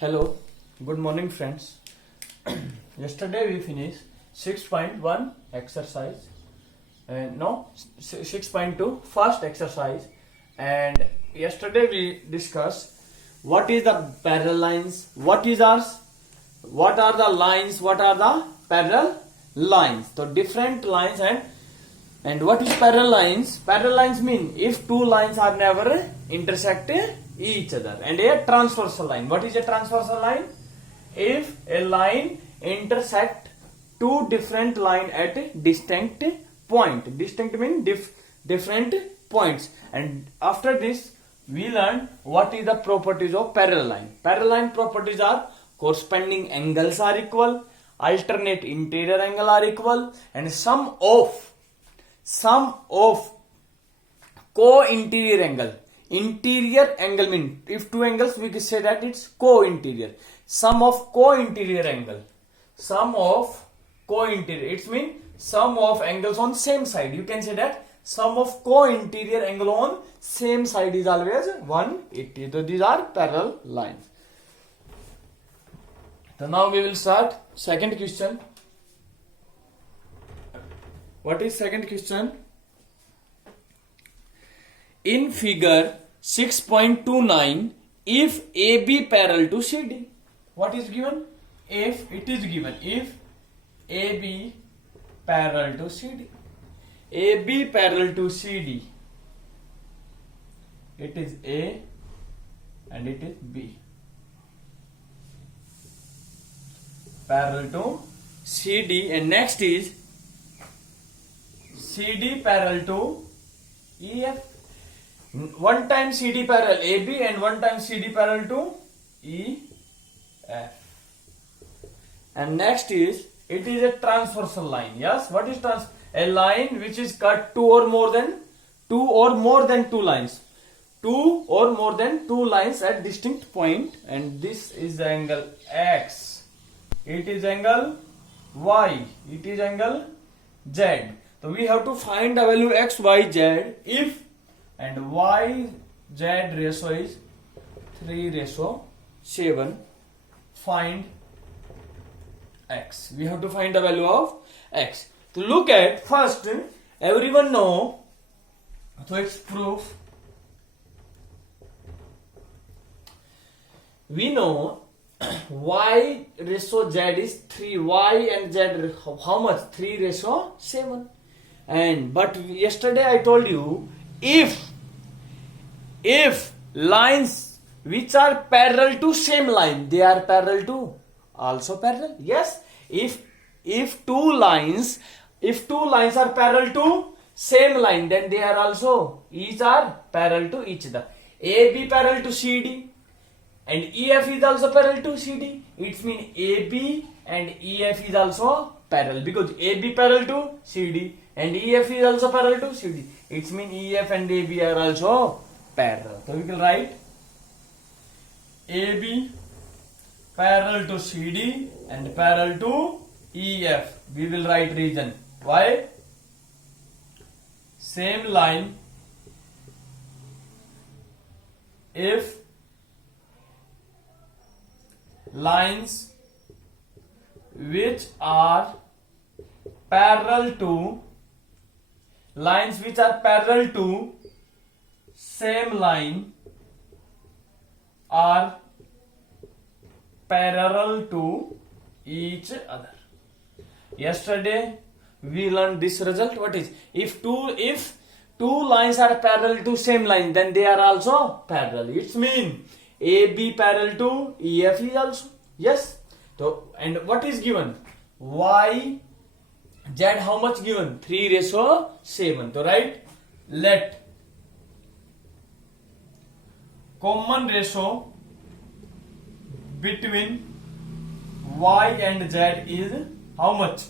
Hello, good morning friends. Yesterday we finished 6.1 exercise and no 6.2 first exercise, and yesterday we discussed what is the parallel lines, what are the lines, what are the parallel lines. So different lines and what is parallel lines? Parallel lines mean if two lines are never intersect each other, and a transversal line. What is a transversal line? If a line intersect two different line at a distinct point. Distinct mean different points. And after this we learn what is the properties of parallel line. Parallel line properties are corresponding angles are equal, alternate interior angle are equal, and sum of co-interior angle. Interior angle mean if two angles we can say that it's co-interior. Sum of co-interior angle. Sum of co-interior. It's mean sum of angles on same side. You can say that sum of co-interior angle on same side is always 180. So these are parallel lines. So now we will start second question. What is second question? In figure 6.29, if AB parallel to CD, what is given? If AB parallel to CD, AB parallel to CD, it is A and it is B. Parallel to CD, and next is CD parallel to EF. One time CD parallel AB and one time CD parallel to EF. And next is, it is a transversal line. Yes, what is a line which is cut two or more than two lines. Two or more than two lines at distinct point, and this is the angle X. It is angle Y. It is angle Z. So we have to find the value X, Y, Z if and Y Z ratio is 3:7. Find X. We have to find the value of X. To look at first, everyone know, so it's proof. We know Y ratio Z is 3. Y and Z how much? 3:7. And but yesterday I told you, if lines which are parallel to same line, they are parallel to also parallel. Yes, if two lines are parallel to same line, then they are also each are parallel to each other. AB parallel to CD and EF is also parallel to CD. It means AB and EF is also parallel, because AB parallel to CD and EF is also parallel to CD. It means EF and AB are also parallel. So we will write AB parallel to CD and parallel to EF. We will write reason. Why? Same line, if lines which are parallel to same line are parallel to each other. Yesterday we learned this result. What is, if two lines are parallel to same line, then they are also parallel. It means AB parallel to EF is also. Yes. So and what is given? Y Z how much given? 3:7. So right, let common ratio between Y and Z is how much?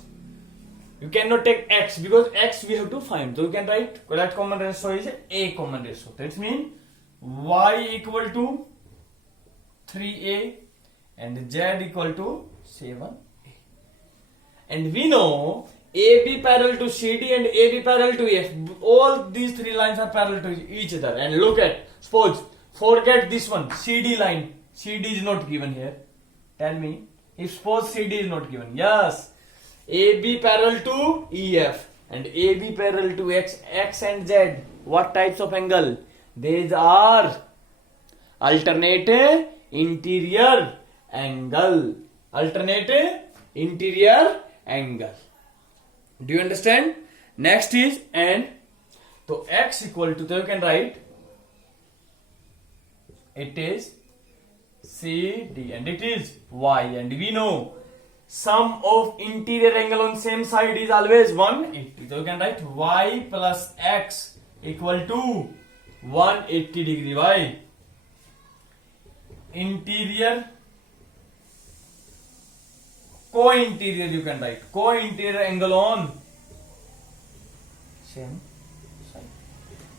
You cannot take X, because X we have to find. So you can write that common ratio is A common ratio. That means Y equal to 3A and Z equal to 7A. And we know AB parallel to CD and AB parallel to EF. All these three lines are parallel to each other. And look at, suppose, forget this one, CD line. CD is not given here. Tell me, if suppose CD is not given. Yes, AB parallel to EF and AB parallel to X and Z. What types of angle? These are alternate interior angle. Alternate interior angle. Do you understand? Next is and. So X equal to, so you can write it is CD and it is Y, and we know sum of interior angle on same side is always 180. So you can write Y plus X equal to 180 degree. Y interior co-interior, you can write co-interior angle on same side.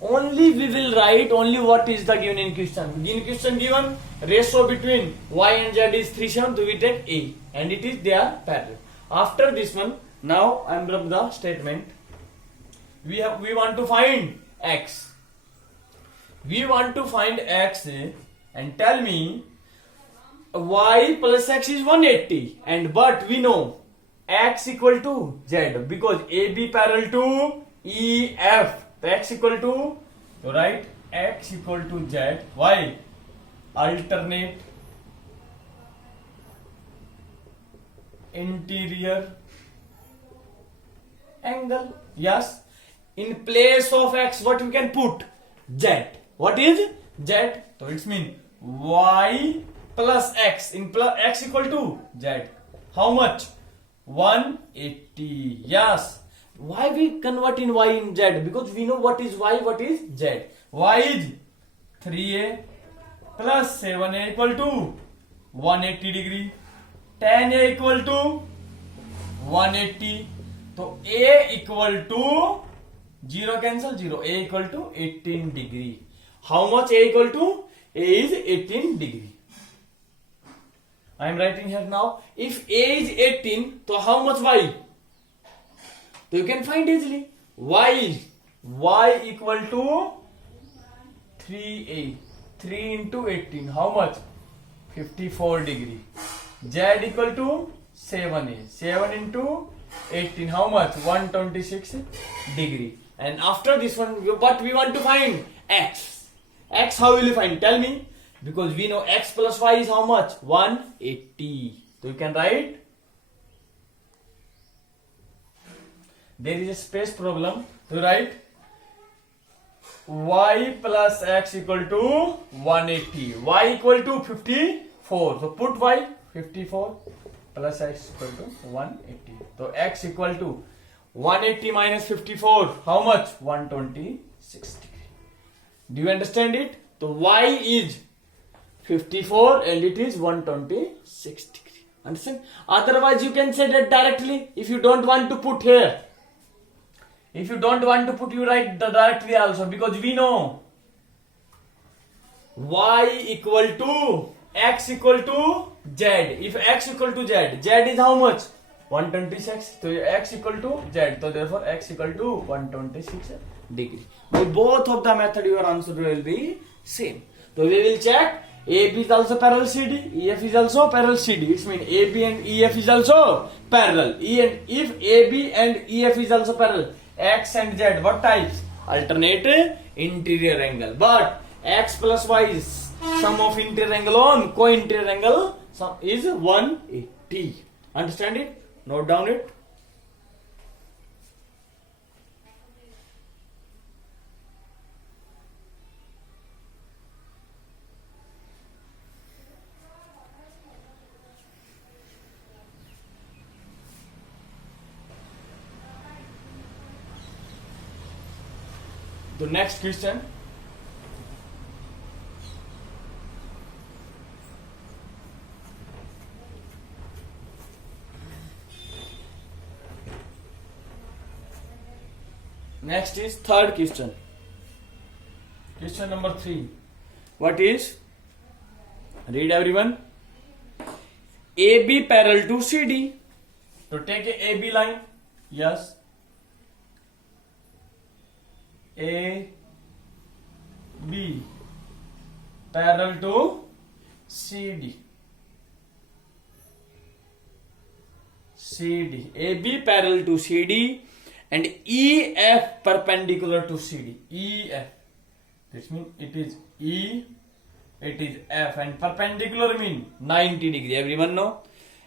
Only we will write only what is the given in question. In question given ratio between Y and Z is 3:7, so we take A and it is they are parallel. After this one, now I am rub the statement. We want to find X. We want to find X and tell me Y plus X is 180, and but we know X equal to Z because AB parallel to EF. So X equal to, so write X equal to Z. Y alternate interior angle. Yes, in place of X what we can put? Z. What is Z? So it's mean Y plus X in plus X equal to Z. How much? 180. Yes. Why we convert in Y in Z? Because we know what is Y, what is Z. Y is 3A plus 7A equal to 180 degree. 10A equal to 180. So A equal to 0 cancel 0. A equal to 18 degree. How much A equal to? A is 18 degree. I am writing here now. If A is 18, so how much Y? So you can find easily. Y equal to 3A. 3 into 18. How much? 54 degree. Z equal to 7A. 7 into 18. How much? 126 degree. And after this one, what we want to find? X. X how will you find? Tell me. Because we know X plus Y is how much? 180. So you can write. There is a space problem. So write Y plus X equal to 180. Y equal to 54. So put Y 54 plus X equal to 180. So X equal to 180 minus 54. How much? 126 degree. Do you understand it? So Y is 54 and it is 126 degree. Understand? Otherwise you can say that directly. If you don't want to put here. If you don't want to put, you write the directly also, because we know Y equal to X equal to Z. If X equal to Z, Z is how much? 126. So X equal to Z. So therefore X equal to 126 degree. By both of the method your answer will be same. So we will check. AB is also parallel CD. EF is also parallel CD. It means AB and EF is also parallel. If AB and EF is also parallel, X and Z, what types? Alternate interior angle. But X plus Y is sum of interior angle on co-interior angle is 180. Understand it? Note down it. The next question. Next is third question. Question number 3. What is? Read everyone. AB parallel to CD. So take a AB line. Yes. A B parallel to CD. CD. AB parallel to CD and EF perpendicular to CD. EF. This means it is E, it is F, and perpendicular mean 90 degree. Everyone know.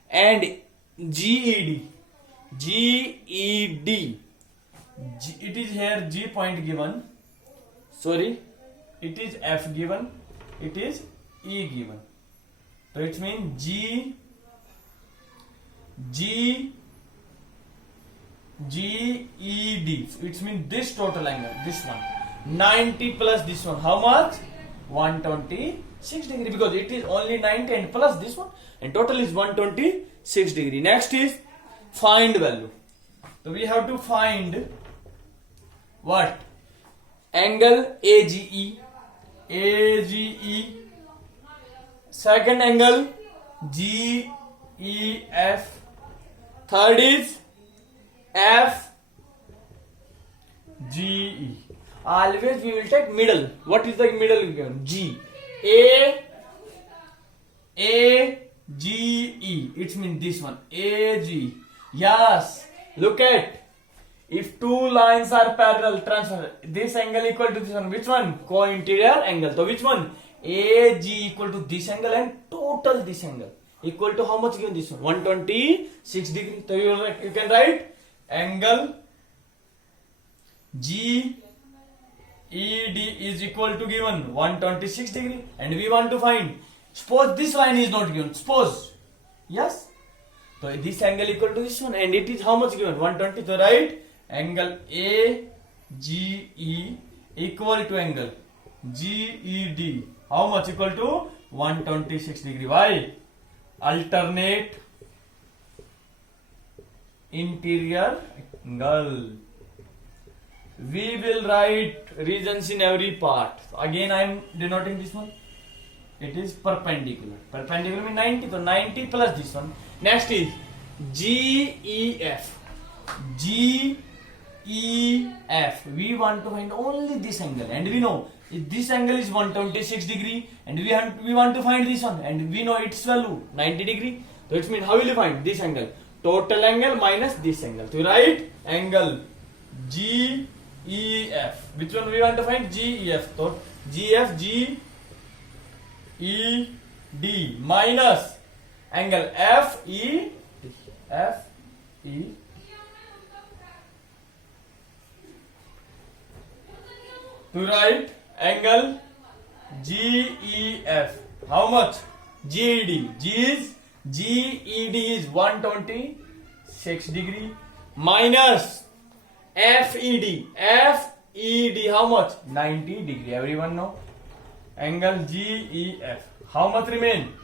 And GED. GED. It is here G point given. Sorry, it is F given. It is E given. So it means G E D. It means this total angle, this one, 90 plus this one. How much? 126 degree, because it is only 90 and plus this one, and total is 126 degree. Next is find value. So we have to find what? Angle AGE. AGE. Second angle GEF. Third is FGE. Always we will take middle. What is the middle given? G. AGE. It means this one. AG. Yes. Look at. If two lines are parallel, transfer. This angle equal to this one. Which one? Co-interior angle. So which one? AG equal to this angle and total this angle equal to how much given this one? 126 degree. So you can write angle GED is equal to given 126 degree, and we want to find. Suppose this line is not given. Suppose. Yes. So this angle equal to this one, and it is how much given? 120. So right, angle AGE equal to angle GED. How much? Equal to 126 degree. Why? Alternate interior angle. We will write regions in every part. So again I am denoting this one. It is perpendicular. Perpendicular means 90. So 90 plus this one. Next is GEF. GEF. We want to find only this angle, and we know this angle is 126 degree, and we want to find this one, and we know its value 90 degree. So it means how will you find this angle? Total angle minus this angle. So write angle GEF. Which one we want to find? GEF. So GF GED minus angle FE. To write angle GEF. How much? GED. GED is 126 degree minus FED. FED how much? 90 degree. Everyone know? Angle GEF. How much remain?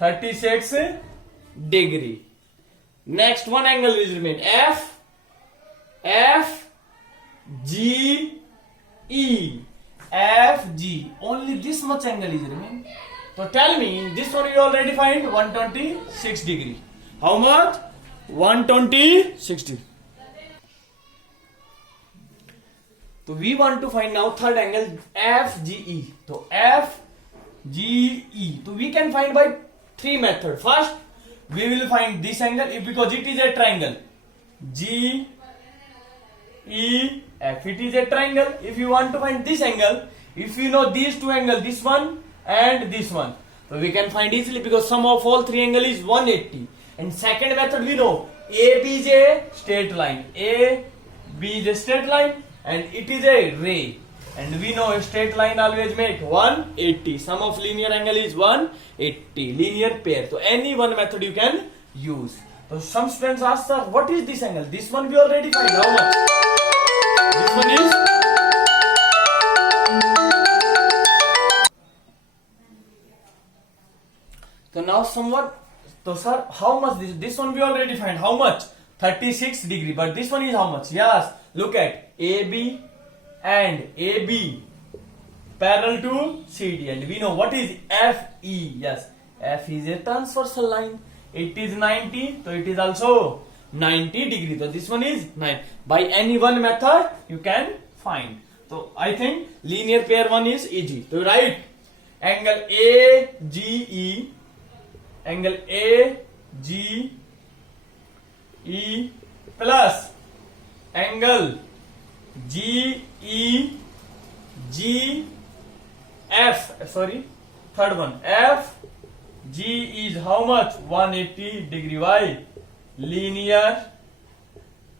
36 degree. Next one angle is remain. FG. Only this much angle is remain. So tell me, this one you already find 126 degree. How much? 126 degree. So we want to find now third angle FGE. So FGE. So we can find by three methods. First, we will find this angle because it is a triangle. GEF. It is a triangle. If you want to find this angle, if you know these two angles, this one and this one, so we can find easily because sum of all three angles is 180. And second method we know AB is a straight line. AB is a straight line and it is a ray. And we know a straight line always make 180. Sum of linear angle is 180. Linear pair. So any one method you can use. So some students ask, sir, what is this angle? This one we already find. How much? This one is so now somewhat. So sir, how much this one we already find. How much? 36 degree. But this one is how much? Yes. Look at AB and AB parallel to CD, and we know what is FE. Yes, F is a transversal line. It is 90, so it is also 90 degree. So this one is 9. By any one method you can find. So I think linear pair one is easy. So write angle AGE, angle AGE plus angle GEGF, sorry, third one, FG is how much? 180 degree. Why? Linear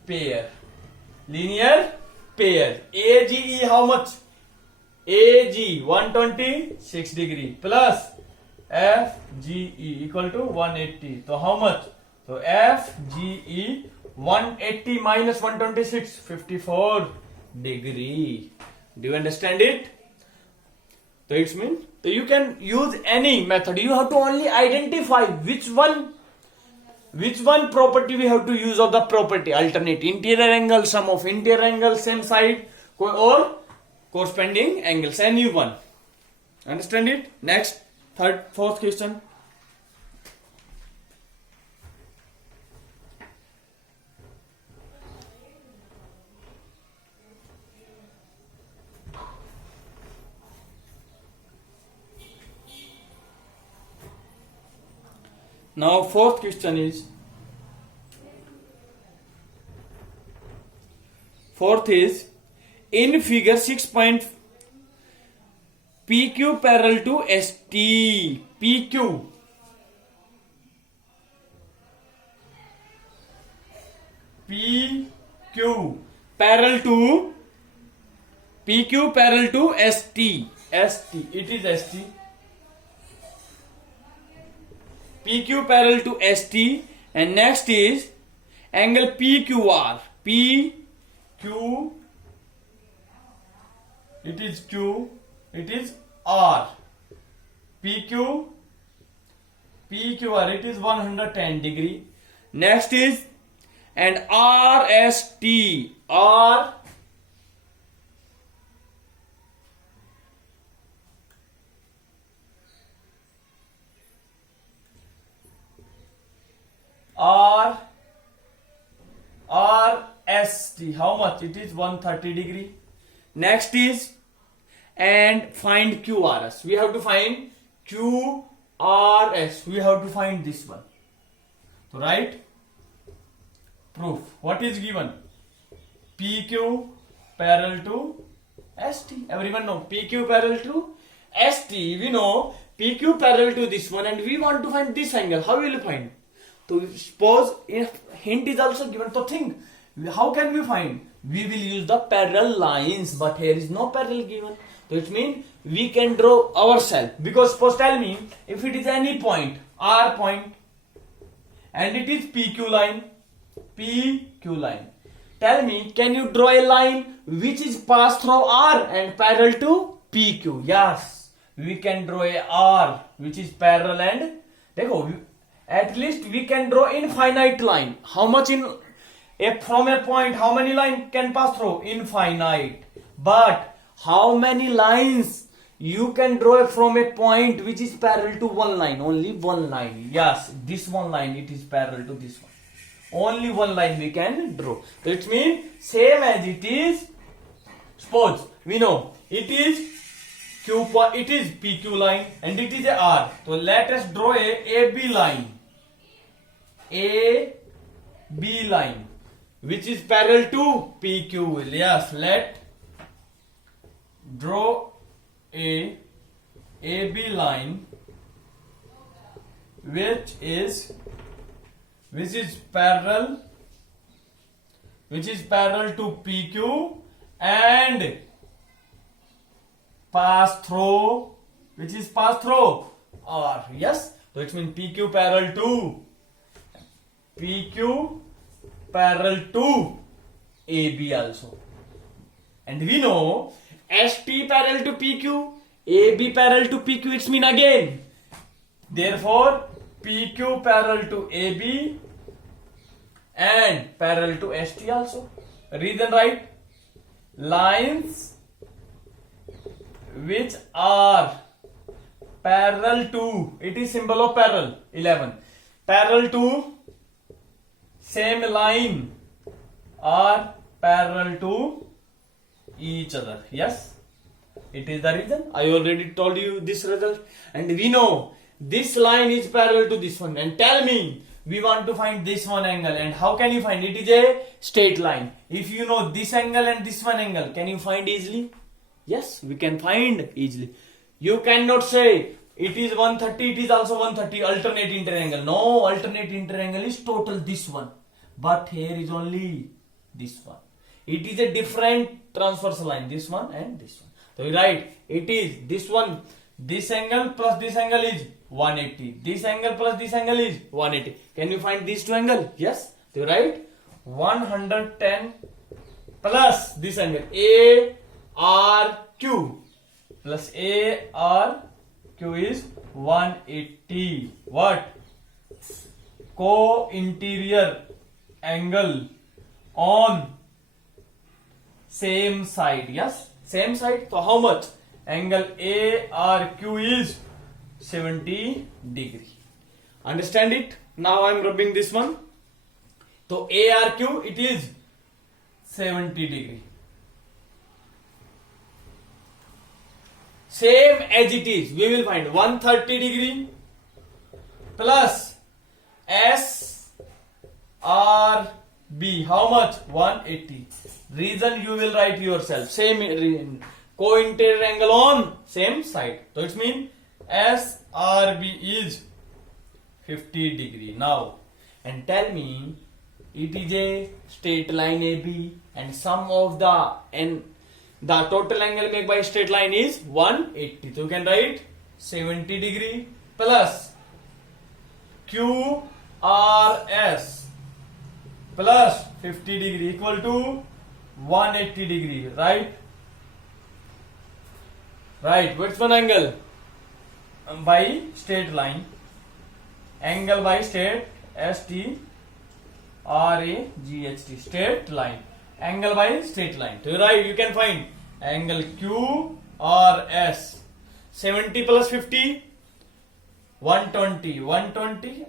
pair. Linear pair. AGE how much? AG 126 degree plus FGE equal to 180. So how much? So FGE 180 minus 126, 54 degree. Do you understand it? So it means so you can use any method. You have to only identify which one property we have to use of the property. Alternate interior angle, sum of interior angles, same side, or corresponding angles. Any one. Understand it? Next, fourth question. Now fourth question is, in figure 6 point PQ parallel to ST, PQ parallel to ST, it is ST. PQ parallel to ST, and next is angle PQR. PQ, it is Q, it is R. PQR, it is 110 degree. Next is and RST, RST, how much? It is 130 degree. Next is and find QRS. We have to find QRS. We have to find this one. So write proof. What is given? PQ parallel to ST. Everyone know PQ parallel to ST. We know PQ parallel to this one, and we want to find this angle. How will you find? So suppose if hint is also given, so think how can we find? We will use the parallel lines, but here is no parallel given. So it means we can draw ourselves, because suppose tell me if it is any point, R point, and it is PQ line. Tell me, can you draw a line which is passed through R and parallel to PQ? Yes, we can draw a R which is parallel, and देखो, at least we can draw infinite line. How much from a point, how many line can pass through? Infinite. But how many lines you can draw from a point which is parallel to one line? Only one line. Yes, this one line, it is parallel to this one. Only one line we can draw. So it means same as it is. Suppose we know it is it is PQ line and it is a R. So let us draw a AB line. AB line which is parallel to PQ. Yes, let draw a AB line which is parallel to PQ and pass through R. Yes, so it means PQ parallel to AB also. And we know ST parallel to PQ, AB parallel to PQ, it means again. Therefore, PQ parallel to AB and parallel to ST also. Reason right? Lines which are parallel to, it is symbol of parallel, 11. Parallel to same line are parallel to each other. Yes, It is the reason. I already told you this result. And we know this line is parallel to this one. And tell me, we want to find this one angle. And how can you find? It is a straight line. If you know this angle and this one angle, can you find easily? Yes, we can find easily. You cannot say it is 130, it is also 130, alternate interangle. No, alternate interangle is total this one. But here is only this one. It is a different transverse line, this one and this one. So you write, it is this one, this angle plus this angle is 180. This angle plus this angle is 180. Can you find these two angles? Yes. So you write 110 plus this angle ARQ plus ARQ is 180. What? Co-interior angle on same side. Yes, same side. So how much? Angle ARQ is 70 degree. Understand it? Now I am rubbing this one. So ARQ it is 70 degree. Same as it is, we will find 130 degree plus SRB. How much? 180. Reason you will write yourself. Same co-interior angle on same side. So it means SRB is 50 degree. Now, and tell me, it is a straight line AB and sum of the total angle made by straight line is 180. So you can write 70 degree plus QRS plus 50 degree equal to 180 degree. Right? Right. Which one angle? By straight line. Angle by straight STRAGHT. Straight line. Angle by straight line. To right, you can find angle QRS. 70 plus 50, 120. 120.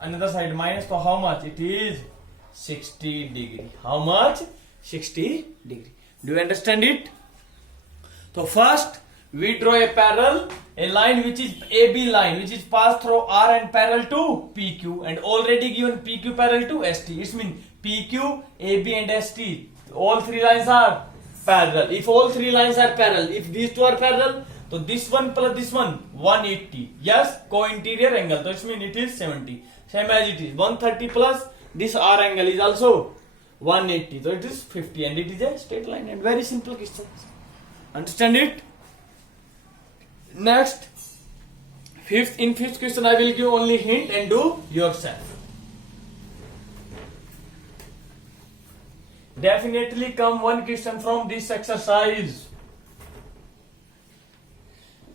Another side minus. So how much? It is 60 degree. How much? 60 degree. Do you understand it? So first, we draw a parallel, a line which is AB line, which is passed through R and parallel to PQ, and already given PQ parallel to ST. It means PQ, AB and ST, all three lines are parallel. If all three lines are parallel, if these two are parallel, so this one plus this one, 180. Yes, co-interior angle. So it means it is 70. Same as it is. 130 plus this R angle is also 180. So it is 50 and it is a straight line and very simple question. Understand it? Next, fifth question I will give only hint and do yourself. Definitely come one question from this exercise.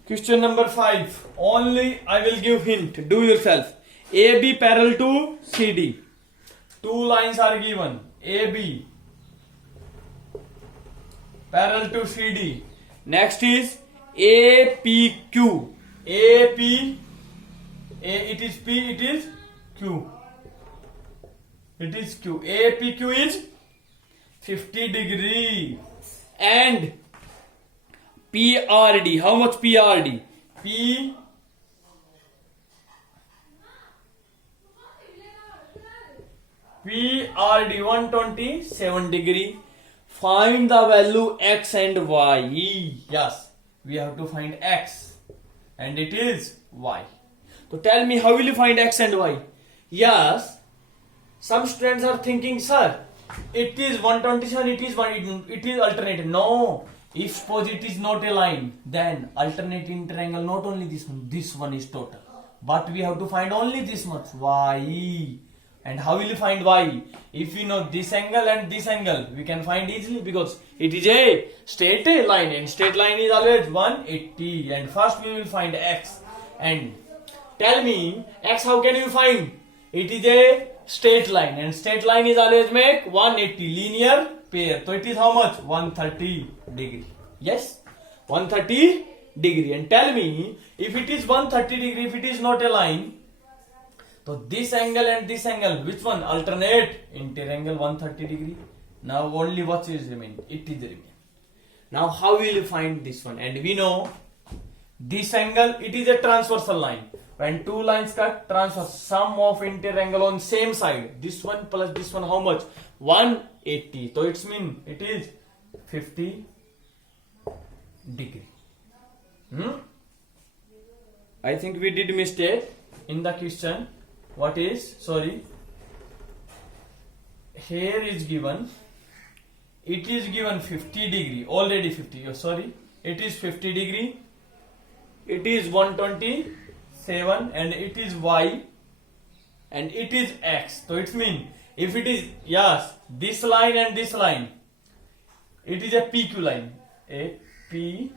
Question number 5. Only I will give hint. Do yourself. AB parallel to CD. Two lines are given. AB parallel to CD. Next is APQ. AP, it is P, it is Q. It is Q. APQ is 50 degree. And PRD. How much PRD? PRD 127 degree. Find the value X and Y. Yes, we have to find X and it is Y. So tell me, how will you find X and Y? Yes, some students are thinking, sir, it is 127, it is alternating. No, if suppose it is not a line, then alternating triangle, not only this one is total. But we have to find only this much, Y. And how will you find Y? If we know this angle and this angle, we can find easily because it is a straight line and straight line is always 180. And first we will find X. And tell me, X how can you find? It is a straight line and straight line is always make 180 linear pair. So it is how much? 130 degree. Yes, 130 degree. And tell me, if it is 130 degree, if it is not a line, so this angle and this angle, which one? Alternate interior angle 130 degree. Now only what is remain? It is remain. Now how will you find this one? And we know this angle, it is a transversal line. When two lines cut, transverse, sum of interior angle on same side. This one plus this one, how much? 180. So it's mean it is 50 degree. I think we did mistake in the question. What is? Sorry. Here is given. It is given 50 degree. Already 50. Oh, sorry. It is 50 degree. It is 127 and it is y and it is x. So it means if it is, yes, this line and this line, it is a PQ line. A P,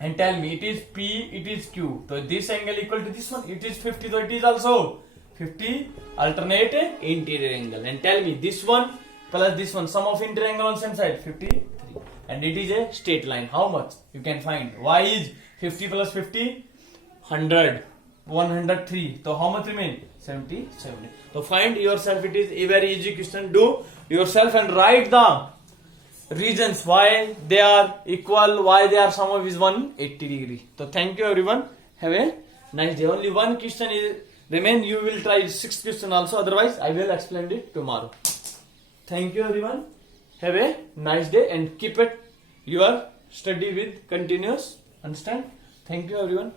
and tell me it is P, it is Q. So this angle equal to this one, it is 50. So it is also 50 alternate interior angle. And tell me this one plus this one, sum of interior angle on same side, 53. And it is a straight line. How much? You can find. Y is 50 plus 50, 100. 103. So how much remain? 77. So find yourself. It is a very easy question. Do yourself and write the reasons why they are equal, why they are sum of is 180 degree. So thank you everyone. Have a nice day. Only one question is remain. You will try 6th question also. Otherwise I will explain it tomorrow. Thank you everyone. Have a nice day and keep it your study with continuous. Understand? Thank you everyone.